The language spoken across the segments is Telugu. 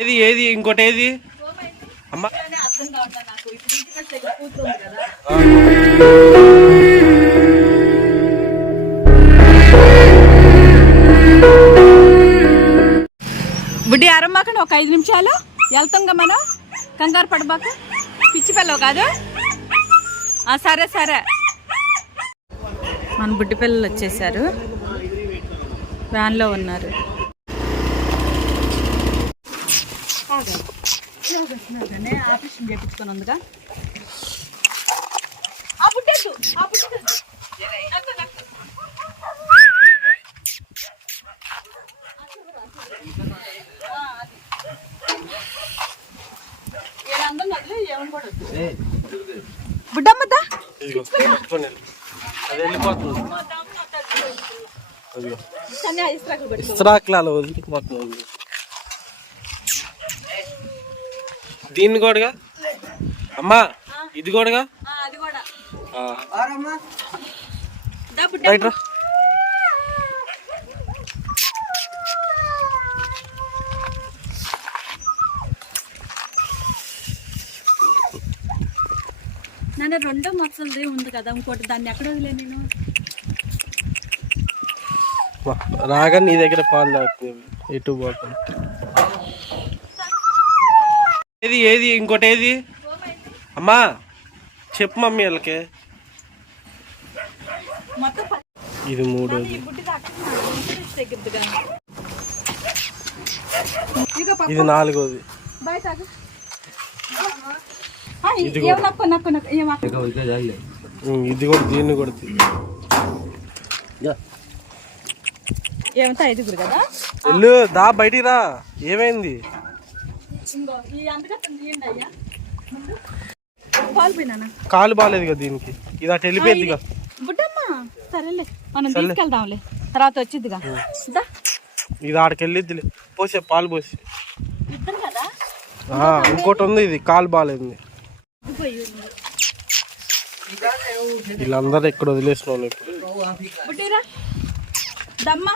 ఏది ఏది ఇంకోటి ఏది? అమ్మా. బుడ్డి అరమ్మాకని ఒక ఐదు నిమిషాలు. వెళ్తాంగా మనం. కంగారు పడబాక. పిచ్చి పిల్లవు కాదు. సరే సరే. మన బుడ్డి పిల్లలు వచ్చేసారు. వ్యాన్లో ఉన్నారు. ఆపరేషన్ చేయించుకొని ఉందిగా ఆ ఆ అది కూడా వద్దు. బుడ్డమ్మదా ఇదిగో పట్టుకొని వెళ్ళు. అది వెళ్ళిపోతుంది అదిగో సన్ని ఆ ఇస్త్రాకులు పెట్టుకో ఇస్త్రాక్లాలో వదిలిపోతుంది దీన్ని కూడా అమ్మా ఇది కూడా రైట్ రా. నన్ను రెండో మచ్చలది ఉంది కదా ఇంకోటి దాన్ని ఎక్కడ వదిలే నేను? వా, రాగా నీ దగ్గర పాలు తాగుతుంది ఎటు పోతుంది ఏది ఏది? ఇంకోటి ఏది అమ్మా చెప్పు మమ్మీ వాళ్ళకి. ఇది మూడోది. ఇది నాలుగోది. ఇది కూడా. దీన్ని కూడా. ఏమంతా ఐదుగురు కదా? వెళ్ళు దా బయటికి రా. ఏమైంది? కాలు బాగాలేదు కదా దీనికి. ఇది అటు వెళ్ళిపోయింది బుడ్డమ్మ. సరేలే మనం తీసుకెళ్దాంలే. తర్వాత వచ్చిద్దిగా. ఇది ఆడికి వెళ్ళిద్దిలే. పోసే పాలు పోసి. ఇద్దరు కదా? ఆ, ఇంకోటి ఉంది ఇది కాలు బాగాలేదు వీళ్ళందరూ ఇక్కడ వదిలేసిన వాళ్ళు ఇప్పుడు? బుడ్డిరా. దమ్మ.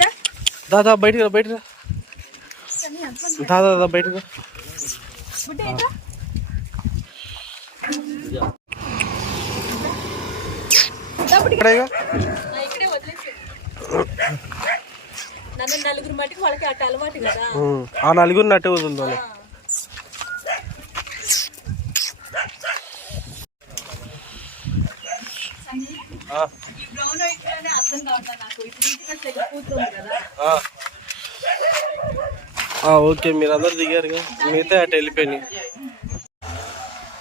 దా. దా దా బయటికి రా బయటికి రా. దా దా దా బయటికి ఆ, ఇక్కడే వదిలేసి నన్ను నలుగురు నట్టే వదులుదాం. ఆ. సన్నీ, ఆ, ఈ బ్రౌన్ వైట్లోనే అర్థం కావట్లేదు నాకు. ఇప్పుడు కదా. ఓకే మీరు అందరు దిగారుగా. మిగతా అటు వెళ్ళిపోయినాయి.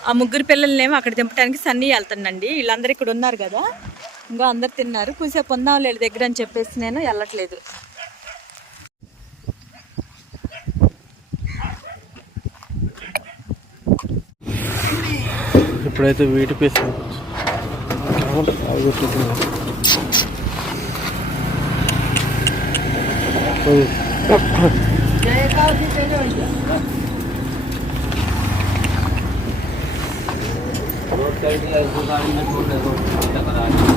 ఆ ముగ్గురు పిల్లల్నేమో అక్కడ దింపడానికి సన్నీ వెళ్తానండి వీళ్ళందరూ ఇక్కడ ఉన్నారు కదా. ఇంకో అందరు తిన్నారు. కొంచెంసేపు ఉందాం లేదు దగ్గర అని చెప్పేసి నేను వెళ్ళట్లేదు. ఇప్పుడైతే వీటి పీస్. रोड साइड या गाड़ी में छोड़ दे दो टकरा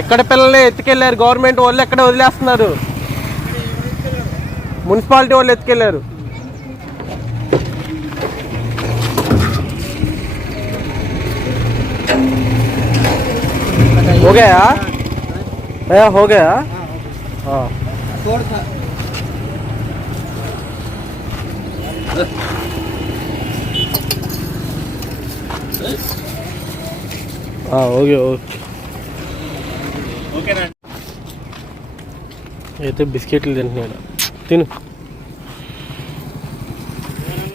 ఎక్కడ పిల్లల్ని ఎత్తుకెళ్ళారు గవర్నమెంట్ వాళ్ళు ఎక్కడ వదిలేస్తున్నారు? మున్సిపాలిటీ వాళ్ళు ఎత్తుకెళ్ళారు ఓకే ఓకే. ఓకేనా? అయితే బిస్కెట్లు తింటున్నాడు. తిను.